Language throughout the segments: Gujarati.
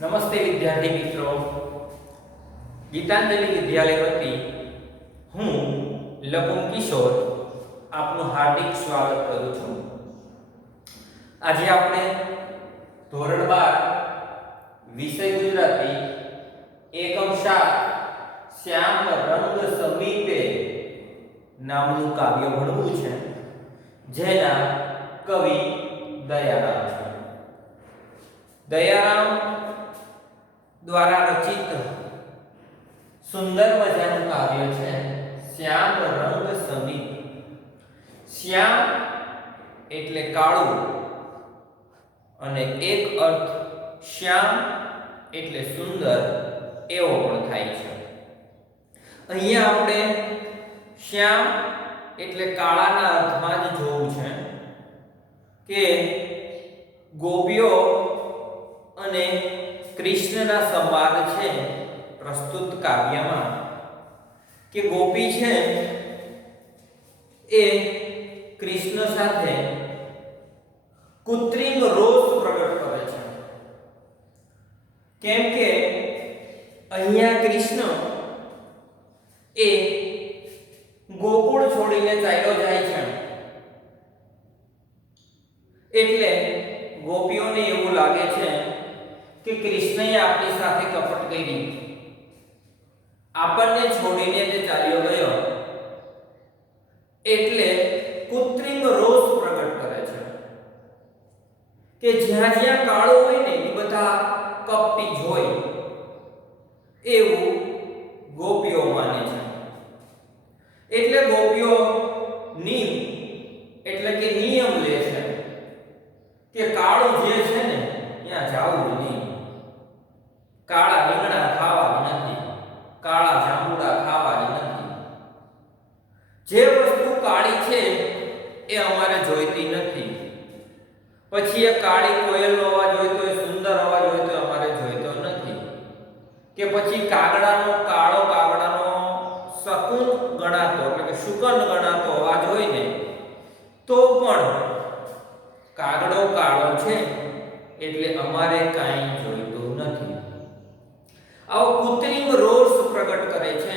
નમસ્તે વિદ્યાર્થી મિત્રો, ગીતાંજલિ વિદ્યાલય વતી હું લકુમ કિશોર આપનું હાર્દિક સ્વાગત કરું છું। આજે આપણે ધોરણ 12 વિષય ગુજરાતી એકમ 7 શ્યામ રંગ સમીપે નામનું કાવ્ય ભણવું છે, જેના કવિ દયારામ છે। દયારામ द्वारा रचित सुंदर मजाનું કાવ્ય છે શ્યામ રંગ સમીપ। શ્યામ એટલે કાળું અને એક અર્થ શ્યામ એટલે સુંદર એવો પણ થાય છે। અહીંયા આપણે શ્યામ એટલે કાળાના અર્થમાં જ જોવું છે કે ગોપીઓ અને કૃષ્ણના સંવાદ છે પ્રસ્તુત કાવ્યમાં, કે ગોપી છે એ કૃષ્ણ સાથે કૃત્રિમ રોષ પ્રગટ કરે છે, કેમ કે અહીંયા કૃષ્ણ એ ગોકુળ છોડીને ચાલ્યો જાય છે, એટલે ગોપીઓને એવું લાગે છે કે કૃષ્ણએ આપણી સાથે કપટ કરી, આપણને છોડીને તે ચાલ્યો ગયો, એટલે કૃત્રિમ રોષ પ્રગટ કરે છે કે જ્યાં જ્યાં કાળો હોય ને એ બધા કપટી જ હોય, એવું ગોપીઓ માને છે। એટલે ગોપીઓ નિયમ લે છે કે કાળું જે છે ને ત્યાં જાવું જ નહીં, કાળા રીંગણા ખાવા નથી, કાળા જાંબુડા ખાવા નથી, જે વસ્તુ કાળી છે એ અમારે જોઈતી નથી। પછી એ કાળી કોયલનો અવાજ હોય તો, એ સુંદર અવાજ હોય તો અમારે જોઈતો નથી, કે પછી કાગડાનો શકુન ગણાતો એટલે કે શુકન ગણાતો અવાજ હોય ને તો પણ કાગડો કાળો છે એટલે અમારે કાંઈ જોઈતું નથી। આવો કૃત્રિમ રોષ પ્રગટ કરે છે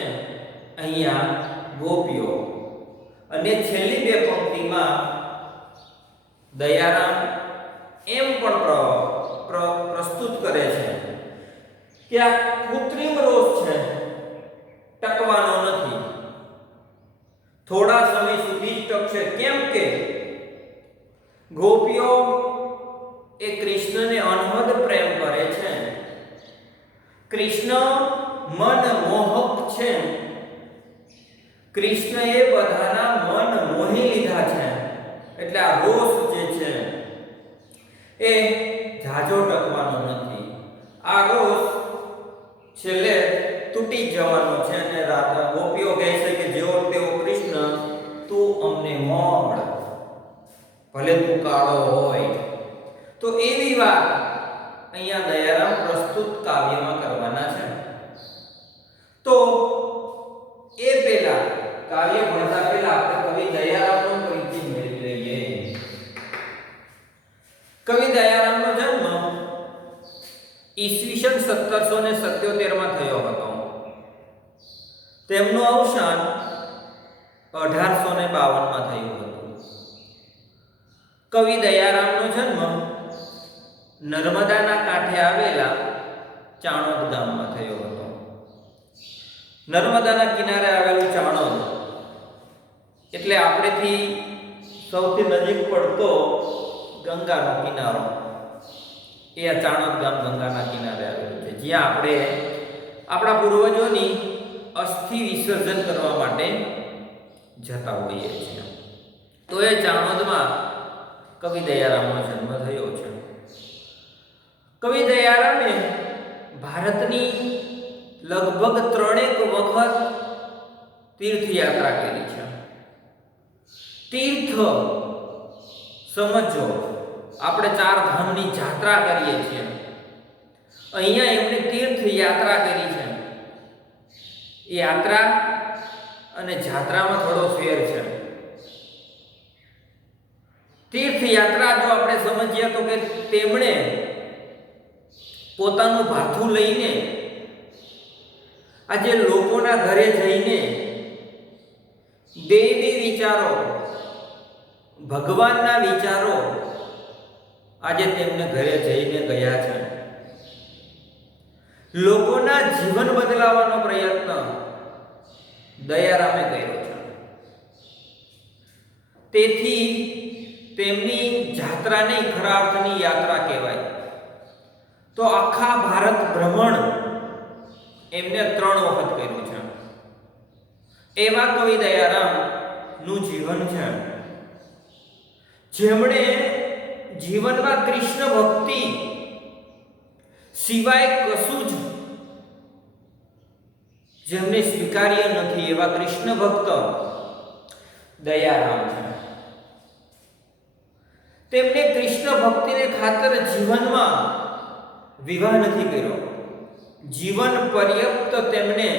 અહીંયા ગોપીઓ। અને છેલ્લી બે પંક્તિમાં દયારામ એમ પણ પ્રસ્તુત કરે છે કે આ કૃત્રિમ રોષ છે ટકવાનો નથી, થોડા સમય સુધી જ ટકશે, કેમ કે ગોપીઓ એ કૃષ્ણને અનહદ પ્રેમ કરે છે, કૃષ્ણ મનમોહક છે, કૃષ્ણએ બધાના મન મોહી લીધા છે, એટલે આ રોષ જે છે એ જાજો ટકવાનો નથી, આ રોષ છેલ્લે તૂટી જવાનો છે। અને રાધા ગોપીઓ કહે છે કે જેવો તેવો કૃષ્ણ તું અમને મોળ, ભલે તું કાળો હોય। તો એવી વાત અહીંયા દયારામ પ્રસ્તુત કાવ્યમાં કરવાના છે। તો એ પહેલા કાવ્ય ભણતા પહેલા આપણે કવિ દયારામનો પરિચય મેળવી લઈએ। કવિ દયારામનો જન્મ ઈસવીસન 1777 માં થયો હતો, તેમનું અવસાન 1852 માં થયું હતું। કવિ દયારામનો જન્મ નર્મદાના કાંઠે આવેલા ચાણોદ ગામમાં થયો હતો। નર્મદાના કિનારે આવેલું ચાણોદ એટલે આપણેથી સૌથી નજીક પડતો ગંગાનો કિનારો, એ આ ચાણોદ ગામ ગંગાના કિનારે આવેલું છે, જ્યાં આપણે આપણા પૂર્વજોની અસ્થિ વિસર્જન કરવા માટે જતા હોઈએ છીએ। તો એ ચાણોદમાં કવિ દયારામનો જન્મ થયો છે। કવિ દયારામે ભારતની લગભગ 3 વખત તીર્થયાત્રા કરી છે। તીર્થ સમજો, આપણે 4 ધામની યાત્રા કરીએ છીએ, અહીંયા એમણે તીર્થયાત્રા કરી છે। યાત્રા અને જાત્રામાં થોડો ફેર છે। તીર્થયાત્રા જો આપણે સમજીએ તો કે તેમણે પોતાનું ભાથું લઈને આજે લોકોના ઘરે જઈને દૈવી વિચારો, ભગવાનના વિચારો આજે તેમને ઘરે જઈને ગયા છે. લોકોના જીવન બદલાવવાનો પ્રયત્ન દયારામે કર્યો છે. તેથી તેમની જાત્રા નહીં, ખરા અર્થની યાત્રા કહેવાય. તો આખા ભારત ભ્રમણ એમને 3 વખત કર્યું છે. એવા કવિ દયારામ નું જીવન છે, જેમણે જીવનમાં કૃષ્ણ ભક્તિ સિવાય કશું જ જેમને સ્વીકાર્ય નથી, એવા કૃષ્ણ ભક્ત દયારામ છે. તેમને કૃષ્ણ ભક્તિને ખાતર જીવનમાં વિવાહ નથી કર્યો. જીવન પર્યંત તેમણે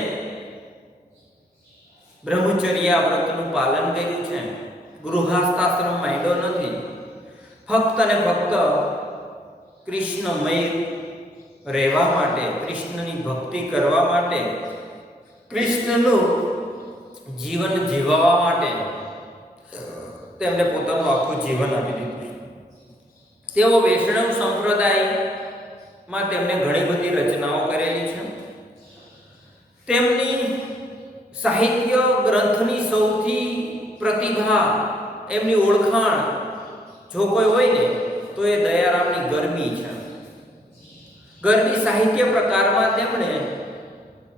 બ્રહ્મચર્ય વ્રતનું પાલન કર્યું છે. ગૃહસ્થાશ્રમ માંડ્યો નથી. ફક્ત ને ફક્ત કૃષ્ણમય રહેવા માટે, કૃષ્ણની ભક્તિ કરવા માટે, કૃષ્ણનું જીવન જીવવા માટે તેમણે પોતાનું આખું જીવન આપી દીધું. તેઓ વૈષ્ણવ સંપ્રદાયમાં તેમણે ઘણી બધી રચનાઓ કરેલી છે. તેમની સાહિત્ય ગ્રંથની સૌથી પ્રતિભા, એમની ઓળખાણ જો કોઈ હોય ને તો એ દયારામની ગરબી છે. ગરબી સાહિત્ય પ્રકારમાં તેમણે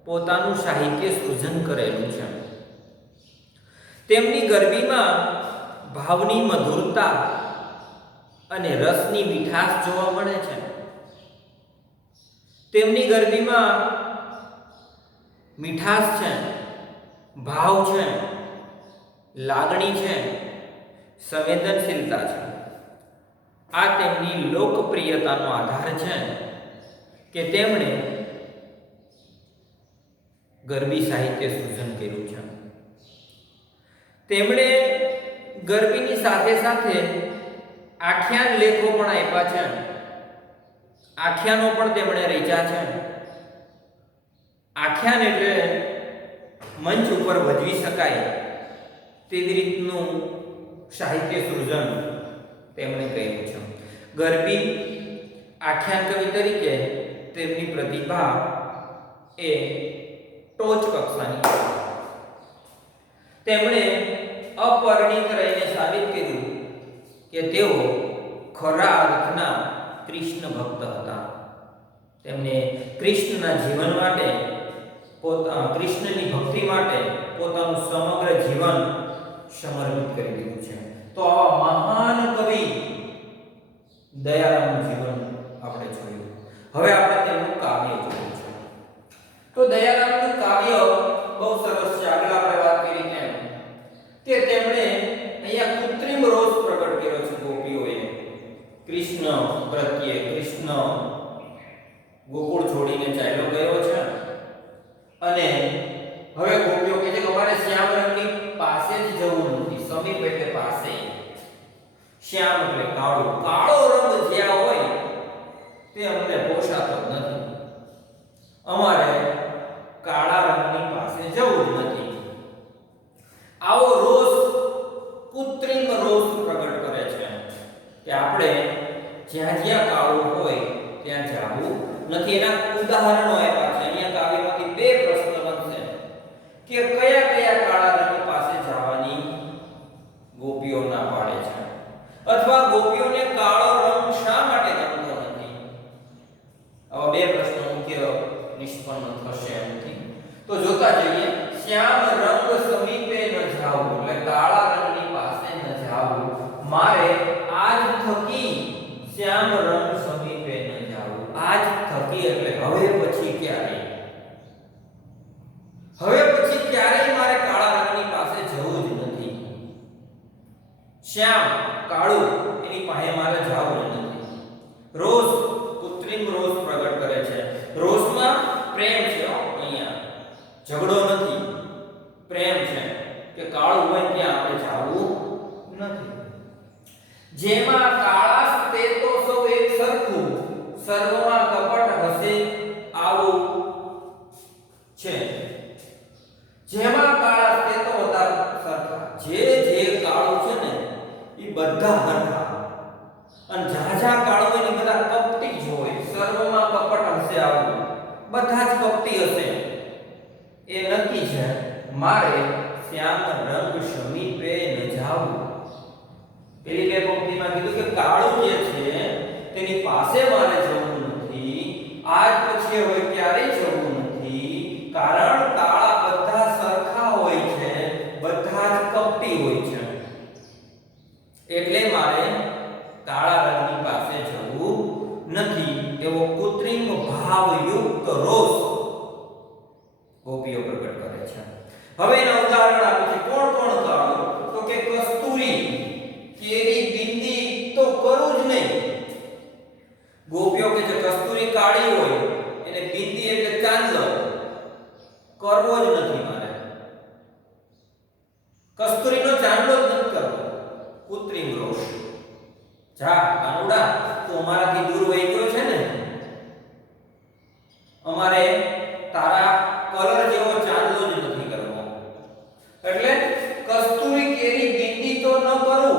પોતાનું સાહિત્ય સૃજન કરેલું છે. તેમની ગરબીમાં ભાવની મધુરતા અને રસની મીઠાશ જોવા મળે છે. તેમની ગરબીમાં મીઠાશ છે, ભાવ છે, લાગણી છે, સંવેદનશીલતા છે. આ તેમની લોકપ્રિયતાનો આધાર છે કે તેમણે ગરબી સાહિત્ય સૃજન કર્યું છે. તેમણે ગરબીની સાથે સાથે આખ્યાન લેખો પણ આપ્યા છે. આખ્યાનો પણ તેમણે રચ્યા છે. આખ્યાન એટલે મંચ ઉપર ભજવી શકાય તેવી રીતનું સાહિત્ય સૃજન તેમણે કર્યું છે. ગરબી આખ્યાન કવિ તરીકે તેમની પ્રતિભા એ ટોચ કક્ષાની છે. તેમણે અપરિણિત રહીને સાબિત કર્યું કે તેઓ ખરા અર્થના કૃષ્ણ ભક્ત હતા. તેમને કૃષ્ણના જીવન માટે, કૃષ્ણની ભક્તિ માટે પોતાનું સમગ્ર જીવન સમર્પિત કરી દીધું છે. તો આવા મહાન કવિ દયારામનું જીવન આપણે જોયું. હવે આપણે તેમનું કાવ્ય જોયું છે. તો દયારામનું કાવ્ય બહુ સરસ છે. આગળ આપણે વાત કરી કે તેમણે અહીંયા કૃત્રિમ રોષ પ્રગટ કર્યો છે ગોપીઓએ કૃષ્ણ પ્રત્યે. કૃષ્ણ ગોકુળ છોડીને ચાલ્યો ગયો છે અને હવે ગોપીઓ કહે છે કે અમારે શ્યામ રંગની પાસે જ જવું નથી. સમીપ એટલે પાસે. શ્યામ એટલે કાળો. કાળો રંગ જ્યાં હોય તે અમને પોષાતો જ નથી. અમારે કાળા રંગની પાસે જવું જ નથી. આવો રોષ, કૃત્રિમ રોષ પ્રગટ કરે છે કે આપણે જ્યાં જ્યાં કાળું હોય ત્યાં જવું નથી. એના ઉદાહરણો આપ્યા છે. અહીંયા કાવ્યમાંથી 2 પ્રશ્ન બનશે કે કયા કયા કાળા રંગ પાસે જવાની ગોપીઓ ના પાડે છે, અથવા ગોપીઓને કાળો રંગ શા માટે ગમતો નથી. આવા 2 પ્રશ્નો મુખ્ય નિષ્પન્ન થશે એમથી. તો જોતા જઈએ. શ્યામ રંગ સમીપે ન જાવું, એટલે કાળા રંગની પાસે ન જાવું. મારે આજ થકી શ્યામ રંગ સમીપે ન જાવું. આજ થકી એટલે હવે પછી ક્યારે. હવે પછી ક્યારેય મારે કાળા રંગની પાસે જવું જ નથી. શ્યામ કાળું એની પાસે મારે જવું નથી. રોષ, કૃત્રિમ રોષ પ્રગટ કરે છે. રોષમાં પ્રેમ છે. અહીંયા ઝઘડો નથી, પ્રેમ છે કે કાળું હોય ત્યાં આપણે જાવું નથી. જેમાં કાળાશ તે તો સૌ એક સરખું, સર્વમાં કપટ બધા જ કપટી હશે એ નક્કી છે. મારે શ્યામ રંગ સમીપે ન જાવું. પેલી બે પંક્તિમાં કીધું કે કાળું જે છે તેની પાસે મારે જવું નથી. આજ પછી હવે ક્યારેય જવું નથી, કારણ કાળા બધા સરખા હોય છે, બધા જ કપટી હોય છે. એટલે મારે કાળા રંગની પાસે જવું નથી. એવો કૃત્રિમ ભાવયુક્ત રોષ ગોપીઓ પ્રગટ કરે છે. હવે એના ઉદાહરણ આપે છે. કોણ કોણ કાળું? તો કે કસ્તુરી, કેરી, બિંદી તો કરું જ નહીં. ગોપીઓ કે જે કસ્તુરી કાળી હોય એને બિંદી એટલે ચાંદલો કરવો જ નથી મારે. કસ્તુરીનો ચાંદલો જ નથી કરવો. કૃત્રિમ રોષ. જા કાનુડા તું અમારાથી દૂર વહી ગયો છે ને, અમારે તારા કલર જેવો ચાંદલો જ નથી કરવો. એટલે કસ્તુરી, કેરી, બિંદી તો ન કરું.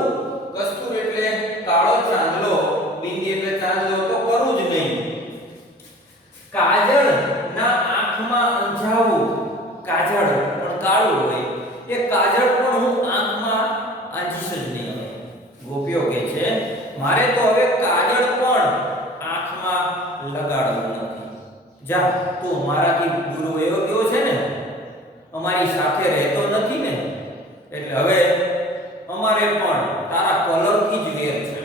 કસ્તુરી એટલે કાળો ચાંદલો, બિંદી એટલે ચાંદલો તો કરું જ નહીં. કાજળ ના આંખમાં અંજાવું. કાજળ પણ કાળું હોય, એ કાજળ પણ હું આંખમાં આંજીશ જ નહીં. ગોપીઓ કહે છે મારે તો હવે કાજળ પણ આંખમાં લગાડવું નથી. જા તું મારાથી દૂર વયો ગયો છે ને, અમારી સાથે રહેતો નથી ને, એટલે હવે અમારે પણ તારા કલરથી જ વેર છે.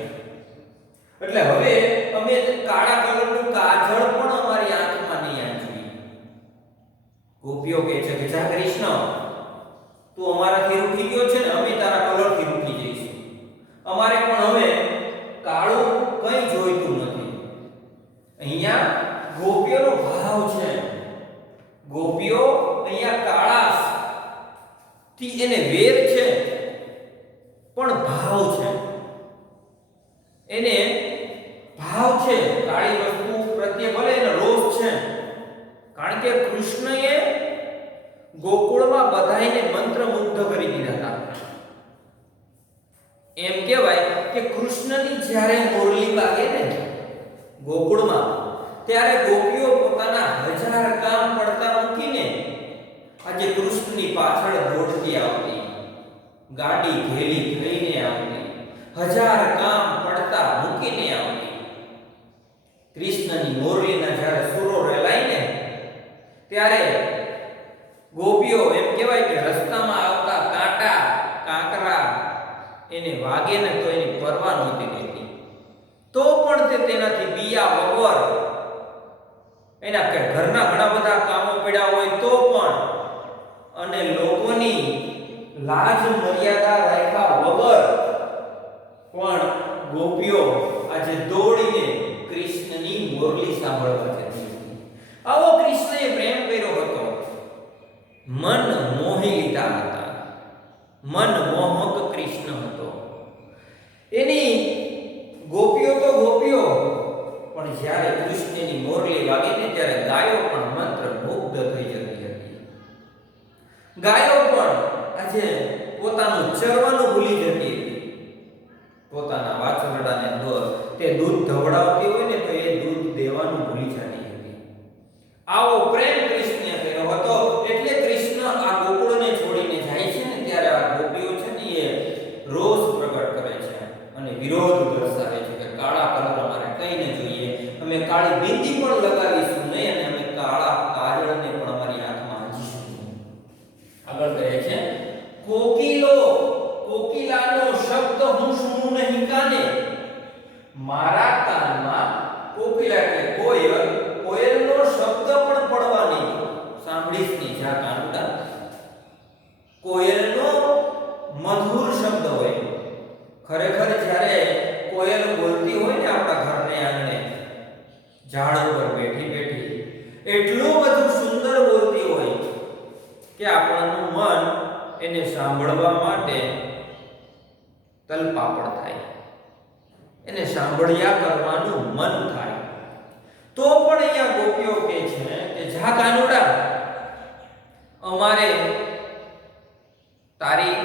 એટલે હવે અમે કાળા કલરનું કાજળ પણ અમારી આંખમાં નહીં આંચવી. ગોપીઓ કહે છે કે જા કૃષ્ણ તું અમારાથી રૂઠી ગયો છે ને, અમે તારા કલરથી રૂઠી જઈશું. અમારે પણ હવે કાળું કંઈ જોઈતું નથી. અહીંયા ગોપીઓનો ભાવ છે. ગોપીઓ અહીંયા કાળા થી એને વેર છે, પણ ભાવ છે. એને ભાવ છે કાળી વસ્તુ પ્રત્યે, ભલે એને રોષ છે. કારણ કે કૃષ્ણએ ગોકુળમાં બધાયને મંત્રમુગ્ધ કરી દીધા હતા. એમ કહેવાય કે કૃષ્ણની જ્યારે મોરલી વાગે ને ગોકુળમાં, ત્યારે ગોપીઓ પોતાના 1000 કામ પડતા મૂકીને આજે કૃષ્ણની પાછળ દોડતી આવતી, ગાડી ઘેલી થઈને આવતી, 1000 કામ પડતા મૂકીને આવતી. કૃષ્ણની મોરલીના જ્યારે સુરો રેલાઈને ત્યારે ગોપીઓ એમ કહેવાય કે રસ્તામાં આવતા કાંટા, કાંકરા એને વાગે ને તો એની પરવા નહોતી દેતી. તો પણ તે તેનાથી બીયા વગર, એના કે ઘરના ઘણા બધા કામો પડ્યા હોય તો પણ, અને લોકોની લાજ મર્યાદા રાખ્યા વગર પણ ગોપીઓ આજે દોડીને કૃષ્ણની મોરલી સાંભળવા જતી હતી. આવો કૃષ્ણએ પ્રેમ કર્યો હતો. મન મોહી લીધા હતા. મન મોહક કૃષ્ણ હતો. એની ગોપીઓ તો ગોપીઓ, પણ જ્યારે કૃષ્ણની મોરલી વાગી ને ત્યારે ગાયો પણ મંત્ર મુગ્ધ થઈ જતી હતી. ગાયો પણ આજે પોતાનું ચરવાનું ભૂલી જતી હતી. પોતાના વાછરડાને તે દૂધ ધવડાવતી હોય ને તો એ દૂધ દેવાનું ભૂલી જતી હતી. આવો પ્રેમ કૃષ્ણએ કર્યો હતો. એટલે કૃષ્ણ આ ગોકુળને છોડીને જાય છે ને ત્યારે આ ગોપીઓ છે ને એ રોષ પ્રગટ કરે છે અને વિરોધ દર્શાવે છે કે કાળા કલર અમારે કઈ ન જોઈએ, અમે કાળી બિંદી પણ લગાવીશું નહીં અને અમે કાળા કાજળને પણ અમારી આંખમાં આંચીશું નહીં. આગળ કહે છે કોકિલો, કોકિલાનો શબ્દ હું સુનું નહીં કાને. મારા કાનમાં કોકિલા એટલે કોયલ, કોયલનો શબ્દ પણ પડવા નહીં. સાંભળીશ નહીં જા કાનુડા. કોયલનો મધુર શબ્દ હોય. ખરેખર જ્યારે કોયલ બોલતી હોય ને આપણા ઘરને આંગણે ઝાડ ઉપર બેઠી બેઠી, એટલું બધું સુંદર બોલતી હોય કે આપણનું મન એને સાંભળવા માટે તલપાપડ થાય, એને સાંભળ્યા કરવાનું મન થાય. તો પણ અહીંયા ગોપીઓ કહે છે કે જા કાનુડા, અમારે તારી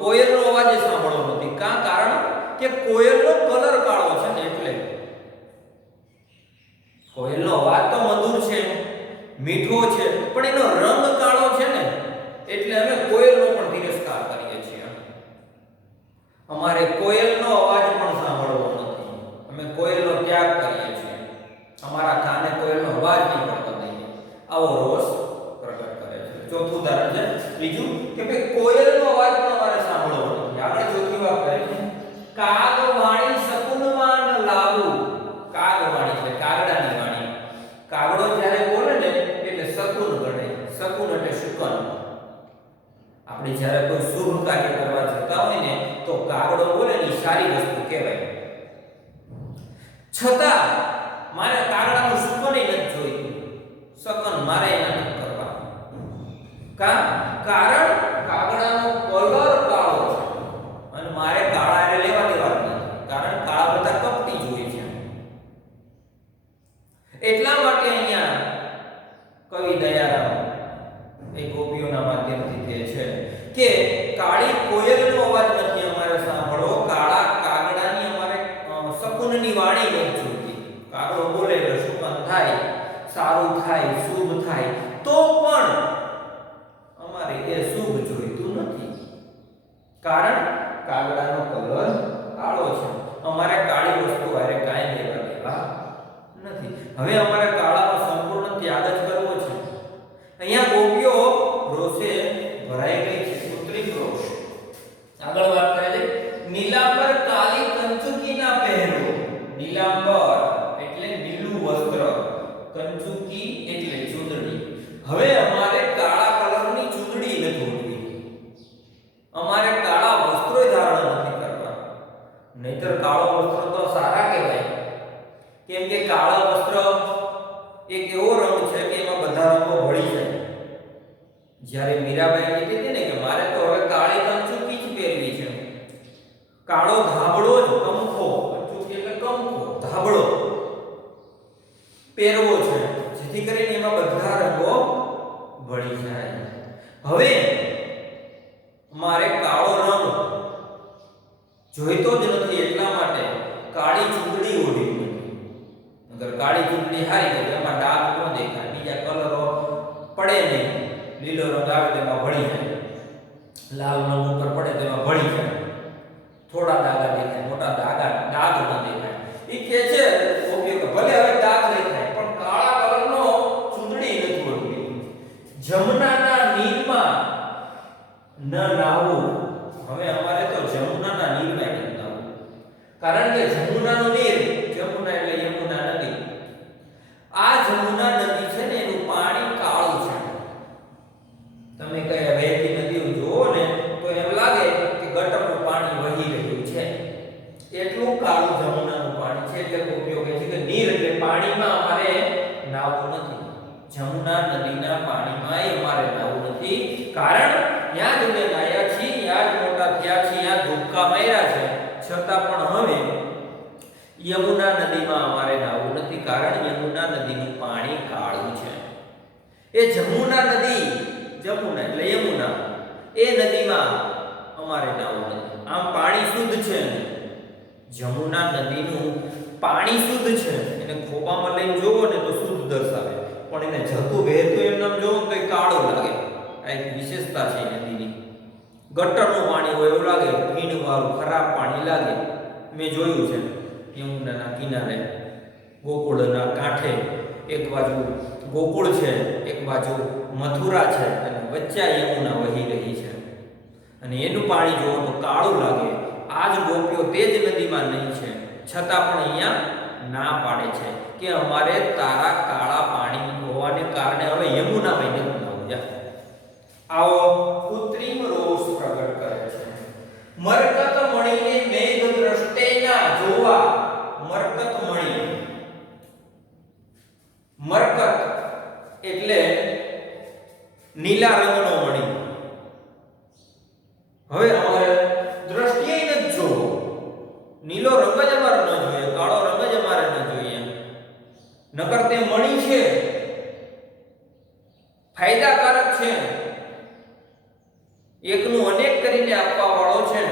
કોયલનો અવાજ સાંભળવો નથી. કારણ કે કોયલનો કલર કાળો છે ને, એટલે કોયલનો અવાજ તો મધુર છે મીઠો છે, પણ એનો રંગ કાળો છે ને એટલે અમે કોયલનો પણ તિરસ્કાર કરીએ છીએ. અમારે કોયલનો અવાજ પણ સાંભળવો નથી. અમે કોયલનો ત્યાગ કરીએ છીએ. અમારા કાને કોયલનો અવાજ નહીં પડતો દઈએ. આવો રોષ પ્રગટ કરે છે. ચોથું ઉદાહરણ છે બીજું કે ભાઈ કોયલનો અવાજ પણ અમારે સાંભળવો નથી. આપણે ચોથી વાત કરીએ છીએ કાગવાણી શકુનમાં ન લાવું. કાગવાણી એટલે કાગડાની વાણી. કાગડો જ્યારે બોલે ને એટલે શકુન ગણે. શકુન એટલે શુકન. આપણે જ્યારે કોઈ શુભ કાર્ય કરવા જતા હોય ને તો કાગડો બોલે ને સારી વસ્તુ કહેવાય. છતાં મારે કાગડાનું શુકન નથી જોઈતું. શકન મારે એના નથી કરવા. કારણ કાગડાનો કલર કાળો છે અને મારે કાળાને લેવા દેવા નથી. કારણ કાળા બધા કપટી જોઈએ છે. એટલા માટે અહીંયા કવિ દયારામ એ ગોપીઓના માધ્યમથી કહે છે કે કાળી કોયલનો અવાજ નથી અમારે સાંભળવો. કાળા કાગડાની અમારે શકુનની વાણી નથી જોઈતી. કાગડો બોલે એટલે શુકન થાય, સારું થાય, શુભ થાય, તો પણ અમારે એ શુભ જોઈતું નથી. કારણ કાગડાનો કલર કાળો છે. અમારે કાળી વસ્તુ હારે કાંઈ લેવા દેવા નથી. હવે અમારે કાળાનો સંપૂર્ણ ત્યાગ જ કરવો છે. અહીંયા ગોપીઓ રોષે ભરાઈ ગઈ છે. કૃત્રિમ રોષ. આગળ વાત કરે છે નીલાંબર કાલી કંચુકી ના પહેરો. નીલાંબર એટલે નીલું વસ્ત્ર, કંચુકી એટલે ચૂંદડી. હવે અમારે કાળા કલરની ચૂંદડી નથી ઓઢવી. અમારે કાળા વસ્ત્રો ધારણ નથી કરવા. નહીતર કાળો વસ્ત્ર તો સારા કહેવાય. કેમ કે કાળા વસ્ત્ર એક એવો રંગ છે કે એમાં બધા રંગો ભળી જાય. જ્યારે મીરાબાઈ કહેતી હતી ને કે મારે તો હવે કાળી કંચુકી જ પહેરવી છે. કાળો ધાબળો જ કંખો, કંચુકી એટલે કંખો, ધાબળો પહેરવો છે જેથી કરીને એમાં બધા રંગો ભળી જાય. હવે મારે કાળો રંગ જોઈતો જ નથી. એટલા માટે કાળી ચૂંદડી ઓઢી નથી. અગર કાળી ચૂંદડી હારી ગઈ એમાં ડાઘ ન દેખાય, બીજા કલરો પડે નહીં. લીલો રંગ આવે તેમાં ભળી જાય, લાલ રંગ ઉપર પડે તેમાં ભળી જાય. થોડા ડાઘા દેખાય, મોટા ડાઘ ન દેખાય. એ કે છે કે ભલે હવે ડાઘ દેખાય પણ કાળા કલરનો ચૂંદડી નથી ઓઢવી. જમનાના નીરમાં ન નાવું. હવે અમારે તો જમુનાના નીરમાં નથી નાવું. કારણ કે જમુનાનું નીર, જમુના એટલે યમુના નદી, આ જમુના નદી છે ને એનું પાણી કાળું છે. તમે કયા વહેતી નદીઓ જોવો ને તો એમ લાગે કે ગટરનું પાણી વહી રહ્યું છે. એટલું કાળું જમુનાનું પાણી છે. એટલે ગોપીઓ કહે છે કે નીર એટલે પાણીમાં અમારે નાવું નથી. જમુના નદીના પાણીમાં અમારે નાવું નથી. કારણ ત્યાં જ અમે નાયા છીએ, ત્યાં જ મોટા થયા છીએ, ત્યાં ધુક્કા માર્યા છે. છતાં પણ હવે યમુના નદીમાં અમારે નાવું નથી. કારણ યમુના નદીનું પાણી કાળું છે. એ જમુના નદી, જમુના એટલે યમુના, એ નદીમાં અમારે નાવું નથી. આમ પાણી શુદ્ધ છે. જમુના નદીનું પાણી શુદ્ધ છે. એને ખોબામાં લઈને જોવો ને તો શુદ્ધ દર્શાવે, પણ એને જતું વહેતું એમ નામ જોવો તો એ કાળું લાગે. આ એક વિશેષતા છે એ નદીની. ગટરનું પાણી હોય એવું લાગે, ભીણવાળું ખરાબ પાણી લાગે. મેં જોયું છે યમુનાના કિનારે, ગોકુળના કાંઠે એક બાજુ ગોકુળ છે, એક બાજુ મથુરા છે અને વચ્ચે યમુના વહી રહી છે અને એનું પાણી જોવો તો કાળું લાગે. આ જ ગોપીઓ તે જ નદીમાં નહીં છે, છતાં પણ અહીંયા ના પાડે છે કે અમારે તારા કાળા પાણી હોવાને કારણે હવે યમુનામાં નથી નાવું. જા આવો કૃત્રિમ રોષ પ્રગટ કરે છે. મરકત મણીને મેઘ દ્રષ્ટે ના જોવા. મરકત મણી, મરકત એટલે નીલા રંગનો મણી. હવે અમારે દ્રષ્ટિએ નથી જોવો. નીલો રંગ જ અમારે ન જોઈએ, કાળો રંગ જ અમારે ન જોઈએ. નકર તે મણી છે, ફાયદાકારક છે, એકનું અનેક કરીને આપવા વાળો છે.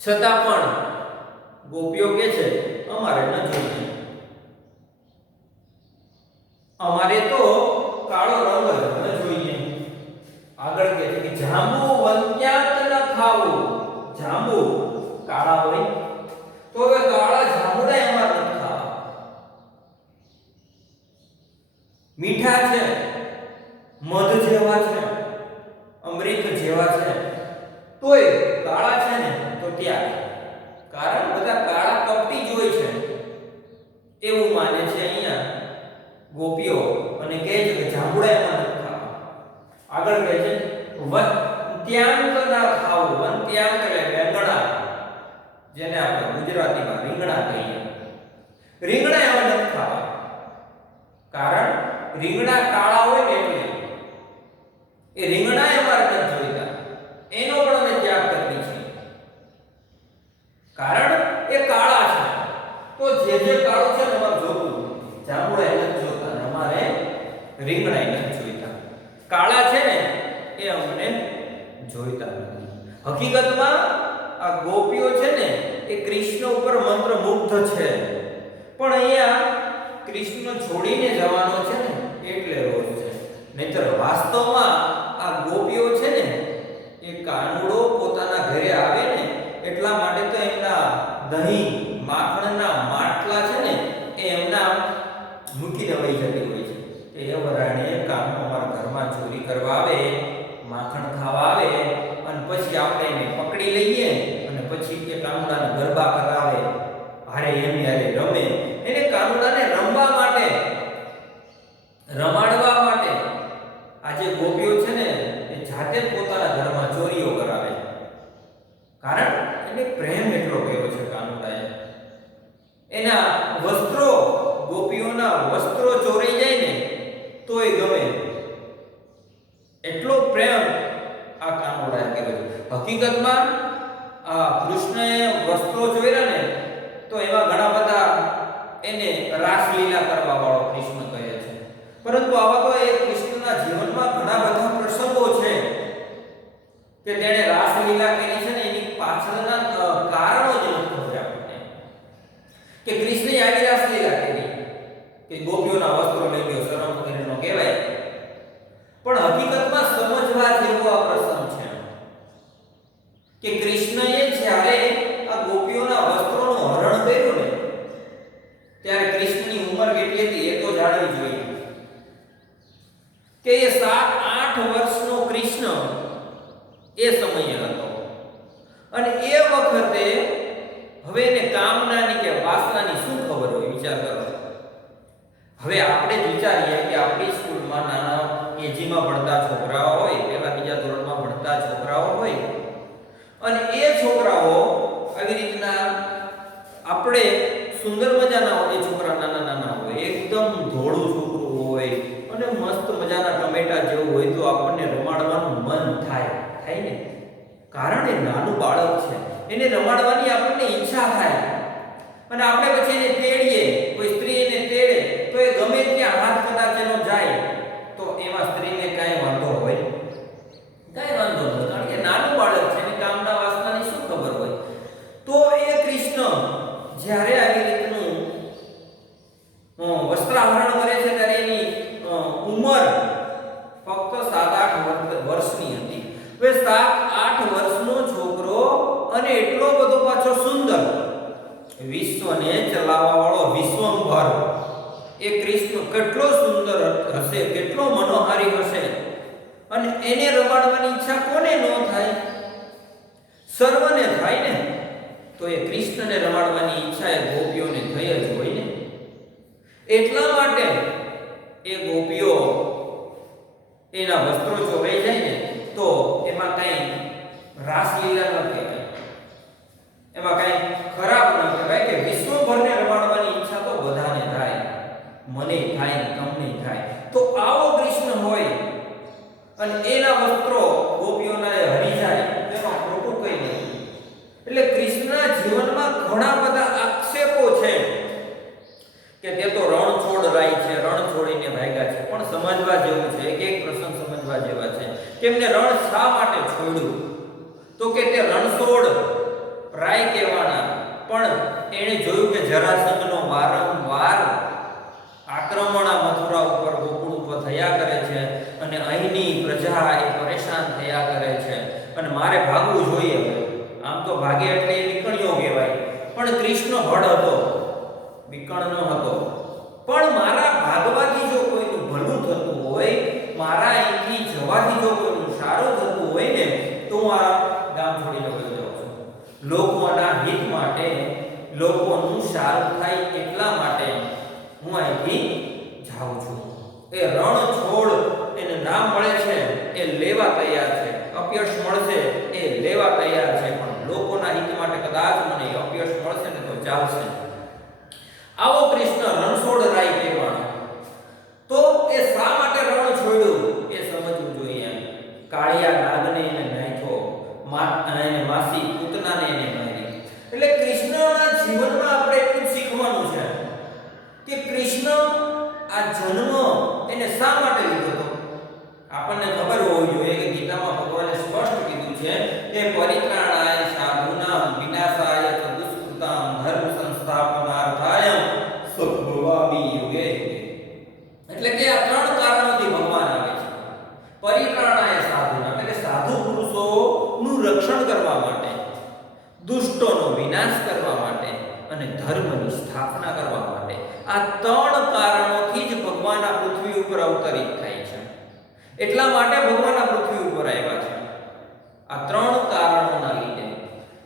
છતાં પણ ગોપીઓ કહે છે અમારે ન જોઈએ. અમારે તો મીઠા છે, મધ જેવા છે, અમૃત જેવા છે, તોય કાળા છે ને તો ત્યાં. કારણ બધા કાળા કપટી જ હોય છે એવું માને છે અહીંયા ગોપીઓ, અને કહે છે કે જાંબુડા એમાં નથી ખાવા. આગળ કહે છે વંત્યાંક ના ખાવું. વંત્યાંક એટલે વેંગણા, જેને આપણે ગુજરાતીમાં રીંગણા કહીએ. રીંગણા એમાં નથી ખાવા. કારણ રીંગણા કાળા હોય ને એટલે એ રીંગણા એમાં નથી જોઈતા, એનો પણ અમે ત્યાગ કરવી છે. કારણ એ કાળા છે, તો જે કાળું છે ને અમારે જોવું. જાંબુડા એ નથી જોતા, અમારે રીંગણા એ નથી જોઈતા. કાળા છે ને એ અમને જોઈતા નથી. હકીકતમાં આ ગોપીઓ છે ને એ કૃષ્ણ ઉપર મંત્રમુગ્ધ છે, પણ અહીંયા કૃષ્ણ છોડીને જવાનો છે ને એટલે રોજ છે. નહીતર વાસ્તવમાં આ ગોપીઓ છે ને એ કાનુડો પોતાના ઘરે આવે ને એટલા માટે તો એમના દહીં માખણના માટલા છે ને એ એમના મૂકીને વહી જતી હોય છે કે એ વરાણે કાનો અમારા ઘરમાં ચોરી કરવા આવે, માખણ ખાવા આવે, અને પછી આપણે એને પકડી લઈએ અને પછી એ કાનુડાને ગરબા કરાવે, હારે એમ યારે રમે. એને કાનુડાને રમવા માટે, રમાડવા માટે આજે ગોપીઓ છે ને એ જાતે જ પોતાના ઘરમાં ચોરીઓ કરાવે. કારણ એને પ્રેમ એટલો કર્યો છે કાનુડાએ. એના વસ્ત્રો, ગોપીઓના વસ્ત્રો ચોરાઈ જાય ને તોય ગમે, એટલો પ્રેમ આ કાનુડાએ કર્યો છે. હકીકતમાં આ કૃષ્ણએ વસ્ત્રો ચોર્યા ને તો એમાં ઘણા બધા એને રાસલીલા કરવા વાળો કૃષ્ણ કહે છે. પરંતુ આવા તો એ કૃષ્ણના જીવનમાં ઘણા બધા પ્રસંગો છે કે તેણે રાસલીલા કરી છે ને એની પાછળના કારણો જ નથી ખબર આપણને. કે કૃષ્ણએ આવી રાસલીલા કરી કે ગોપીઓના વસ્ત્રો લઈ ગયો, શરમ કરીને કહેવાય, પણ હકીકતમાં સમજવા જેવો આ પ્રસંગ છે કે કૃષ્ણએ જ્યારે આ ગોપીઓના વસ્ત્રોનું હરણ કર્યું ને ત્યારે કૃષ્ણની ઉંમર કેટલી હતી એ તો જાણવી જોઈએ. કે એ 7-8 વર્ષનો કૃષ્ણ એ સમયે હતો, અને એ વખતે હવે એને કામનાની કે વાસનાની શું ખબર હોય? વિચાર કરો. હવે આપણે જ વિચારીએ કે આપણી સ્કૂલમાં નાના કેજીમાં ભણતા છોકરાઓ હોય, પહેલા બીજા ધોરણમાં ભણતા છોકરાઓ હોય, અને એ છોકરાઓ આવી રીતના આપણે સુંદર મજાના હોય, છોકરા નાના નાના હોય, એકદમ ધોળું છોકરું હોય અને મસ્ત મજાના ટમેટા જેવું હોય તો આપણને રમાડવાનું મન થાય ને. કારણ એ નાનું બાળક છે, એને રમાડવાની આપણને ઈચ્છા થાય, અને આપણે પછી એને તેડીએ, કોઈ સ્ત્રી એને તેડે તો એ ગમે ત્યાં હાથ કદાચ એનો જાય તો એમાં સ્ત્રીને કાંઈ વાંધો હોય? કાંઈ વાંધો નથી, કારણ કે નાનું બાળક છે, એને કામના વાસનાની શું ખબર હોય? તો એ કૃષ્ણ જ્યારે આવી રીતનું વસ્ત્રાહરણ કરે છે ત્યારે એની ઉંમર ફક્ત 7-8 વર્ષની હતી. હવે 7-8 વર્ષનો છોકરો અને એટલો બધો પાછો સુંદર, વિશ્વને ચલાવવા વાળો વિશ્વંભર એ કૃષ્ણ કેટલો સુંદર હશે, કેટલો મનોહારી હશે, અને એને રમાડવાની ઈચ્છા કોને ન થાય? સર્વને થાય ને. તો એ કૃષ્ણને રમાડવાની ઈચ્છા એ ગોપીઓને થઈ જ હોય ને. એટલા માટે એ ગોપીઓ એના વસ્ત્રો ચોરાઈ જાય ને તો એમાં કઈ રાસલીલા ન કહેવાય, એમાં કઈ ખરાબ ન કહેવાય. કે વિશ્વભરને રમાડવાની ઈચ્છા તો બધાને થાય, મને થાય ને તમને થાય. તો આવો કૃષ્ણ હોય અને એના વસ્ત્રો ગોપીઓના હરી જાય તેમાં ખોટું કઈ નથી. એટલે કૃષ્ણના જીવનમાં ઘણા બધા આક્ષેપો છે કે તે તો રણ છોડ રાઈ છે, રણ છોડીને ભાગ્યા છે. પણ સમજવા જેવું છે, એક પ્રસંગ સમજવા જેવા છે કે એમને રણ શા માટે છોડ્યું? તો કે તે રણછોડ રાય કહેવાના, પણ એણે જોયું કે જરાસંઘનો વારંવાર આક્રમણ આ મથુરા ઉપર, ગોકુળ ઉપર થયા કરે છે, અને અહીંની પ્રજા એ પરેશાન થયા કરે છે, અને મારે ભાગવું જોઈએ. આમ તો ભાગે એટલે એ વિકણ્યો કહેવાય, પણ કૃષ્ણ ભડ હતો, વિકણ ન હતો. પણ મારા ભાગવાથી જો કોઈનું ભલું જાઉં છું. એ રણ છોડ એને નામ મળે છે એ લેવા તૈયાર છે, અપયશ મળશે એ લેવા તૈયાર છે, પણ લોકોના હિત માટે કદાચ મને અપયશ મળશે ને તો ચાલશે. આવો કૃષ્ણ રણછોડ રાય કહેવાનો. તો એ શા માટે રણ છોડ્યું એ સમજવું જોઈએ. કાળિયા નાગને એને નાખ્યો, એને માસી પૂતનાને એને મારી. એટલે કૃષ્ણના જીવનમાં આપણે એટલું શીખવાનું છે કે કૃષ્ણ આ જન્મ એને શા માટે લીધો હતો. આપણને ખબર હોવી જોઈએ કે ગીતામાં ભગવાને સ્પષ્ટ કીધું છે કે પરિત્રાણાય સાધુનામ વિનાશાય ચ દુષ્કૃતામ ધર્મ સંસ્થાપનાર્થાય સંભવામિ યુગે યુગે. એટલે કે આ ત્રણ કારણોથી ભગવાન આવે છે. પરિત્રાણાય સાધુનામ એટલે સાધુ પુરુષોનું રક્ષણ કરવા માટે, દુષ્ટોનો વિનાશ કરવા માટે અને ધર્મની સ્થાપના કરવા માટે. આ ત્રણ કારણોથી જ ભગવાન આ પૃથ્વી ઉપર અવતરિત થાય છે. એટલા માટે ભગવાન આ પૃથ્વી ઉપર આવ્યા છે, આ ત્રણ કારણોના લીધે.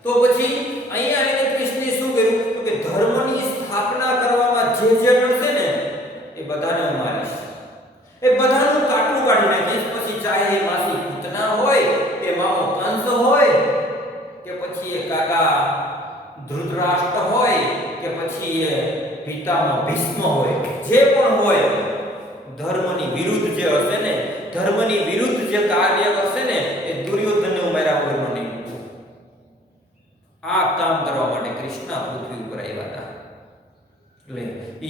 તો પછી અહીંયા આવીને કૃષ્ણે શું કર્યું તો કે ધર્મની સ્થાપના કરવામાં જે લડશે ને એ બધાને હું મારીશ, એ બધાનું કાટલું કાઢી નાખીશ. પછી ચાહે એ માસી પૂતના હોય, એ મામો કંસ હોય, કે પછી એ કાકા ધૃતરાષ્ટ્ર હોય, કે પછી એ પિતામાં ભીષ્મ હોય, જે પણ હોય, ધર્મની વિરુદ્ધ જે હશે ને, ધર્મની વિરુદ્ધ જે કાર્ય કરશે ને એ દુર્યોધનને ઉમેર્યા વગર નહીં. આ કામ કરવા માટે કૃષ્ણ પૃથ્વી ઉપર આવ્યા હતા. એટલે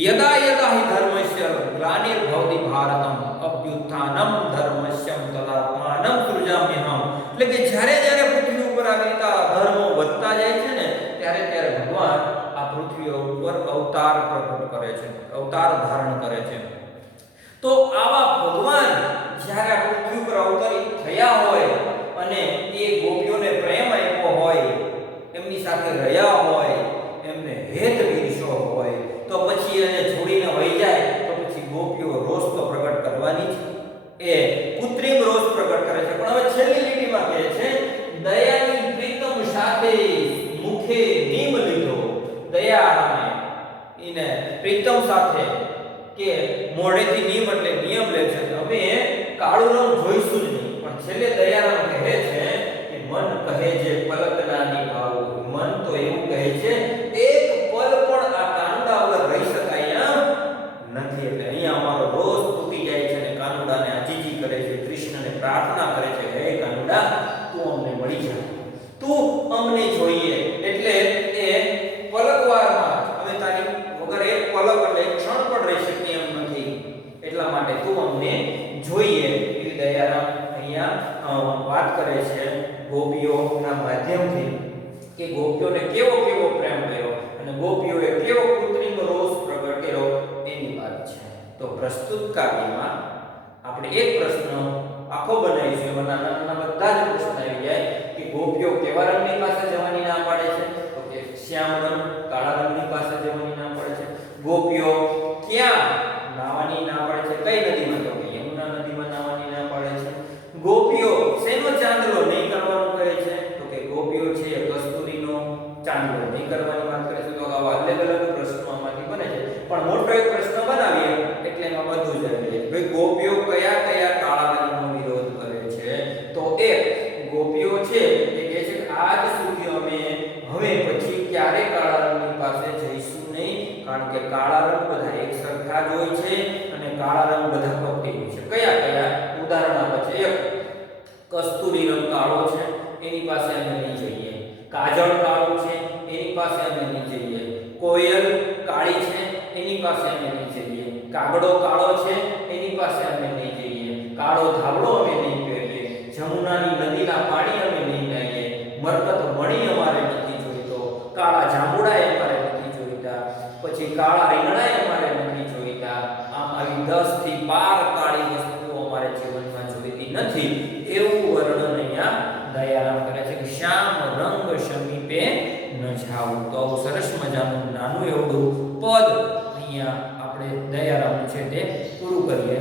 યદા યદા હિ ધર્મસ્ય ગ્લાનિર્ભવતિ ભારતમ અભ્યુત્થાનમ ધર્મસ્યમ તદાત્માનમ સૃજામ્યહમ. એટલે કે જ્યારે જ્યારે પૃથ્વી ઉપર આવી રીતે ધર્મો વધતા જાય છે ને ત્યારે ત્યારે ભગવાન આ પૃથ્વી ઉપર અવતાર પ્રગટ કરે છે, અવતાર ધારણ કરે છે. તો આવા ભગવાન જ્યારે આ પૃથ્વી ઉપર અવતરિત થયા હોય અને એ ગોપીઓને પ્રેમ આપ્યો હોય, એમની સાથે રહ્યા હોય, એમને હેત વિરસ્યો હોય, તો પછી એને છોડીને વહી જાય તો પછી ગોપીઓ રોષ તો પ્રગટ કરવાની જ. એ કૃત્રિમ રોષ પ્રગટ કરે છે. પણ હવે છેલ્લી લીટીમાં કહે છે દયાની પ્રીતમ સાથે મુખે નિયમ લીધો. દયા એને પ્રીતમ સાથે કે મોઢેથી નિયમ એટલે નિયમ લે છે. હવે કાળું રંગ જોઈશું જ નહીં, પણ છેલ્લે દયારામ કહે છે કે મન કહે છે પલકના નિભાવું. મન તો એવું કહે છે એક પલ પણ આ કાનુડા વગર રહી શકાય એમ નથી. એટલે અહીંયા અમારો રોષ તૂટી જાય છે અને કાનુડાને આજીજી કરે છે, કૃષ્ણને પ્રાર્થના કરે છે, હે કાનુડા તું અમને મળી જા, તું અમને જોઈએ. એટલે એ પલકવારમાં હવે તારી વગર એક પલક એટલે એક ક્ષણ પણ રહી શકતી એમ નથી, એટલા માટે તું અમને જોઈએ. એ દયારામ અહીંયા વાત કરે છે ગોપીઓના માધ્યમથી કે ગોપીઓને કેવો કેવો પ્રેમ કર્યો અને ગોપીઓએ કેવો કૃત્રિમ રોષ પ્રગટ કર્યો એની વાત છે. તો પ્રસ્તુત કાવ્યમાં આપણે એક પ્રશ્ન આખો બનાવીશું, એમાં નાના નાના બધા જ પ્રશ્ન આવી જાય કે ગોપીઓ કેવા રંગની પાસે જવાની ના પાડે છે તો કે શ્યામ રંગ, કાળા રંગની પાસે જવાની ના પાડે છે. ગોપીઓ ક્યાં નાવાની ના પાડે છે, કઈ નદીમાં તો કે યમુના નદીમાં નાવાની ના પાડે છે. ગોપીઓ શેનો ચાંદલો નહીં કરવાનું કહે છે તો કે ગોપીઓ છે કસ્તુરીનો ચાંદલો નહીં કરવાની વાત કરે છે. તો આવા અલગ અલગ પ્રશ્નો આમાંથી બને છે, પણ મોટો એક પ્રશ્ન બનાવીએ એટલે એમાં બધું જ આવી જાય. ભાઈ ગોપીઓ કયા કયા કાળા રંગનો વિરોધ કરે છે તો એક ગોપીઓ છે એ કહે છે આજ સુધી અમે હવે પછી ક્યારે કાળા રંગની પાસે જઈશું નહીં, કારણ કે કાળા રંગ બધા એક સરખા જ હોય છે અને કાળા રંગ બધા કપટી હોય છે. કયા કયા ઉદાહરણ આપે છે. એક કસ્તુરી રંગ કાળો છે એની પાસે અમે નહીં જઈએ, કાજળ કાળો છે એની પાસે અમે નહીં જઈએ, કોયલ કાળી છે એની પાસે અમે નહીં જઈએ, કાગડો કાળો છે એની પાસે અમે નહીં જઈએ, કાળો ધાબળો અમે નહીં પહેરીએ, જમુનાની નદીના પાણી અમે નહીં નાહીએ, મરકત મણી અમારે નથી જોઈતો, કાળા જાંબુડા અમારે નથી જોઈતા, પછી કાળા રીંગણા અમારે નથી જોઈતા. આમ આવી 10 થી 12 કાળી વસ્તુઓ અમારે જીવનમાં જોઈતી નથી. એવું વર્ણન અહીંયા દયારામ કરે છે કે શ્યામ રંગ સમીપે ન જાવું. તો સરસ મજાનું નાનું એવડું પદ અહીંયા આપણે દયારામ છે તે પૂરું કરીએ.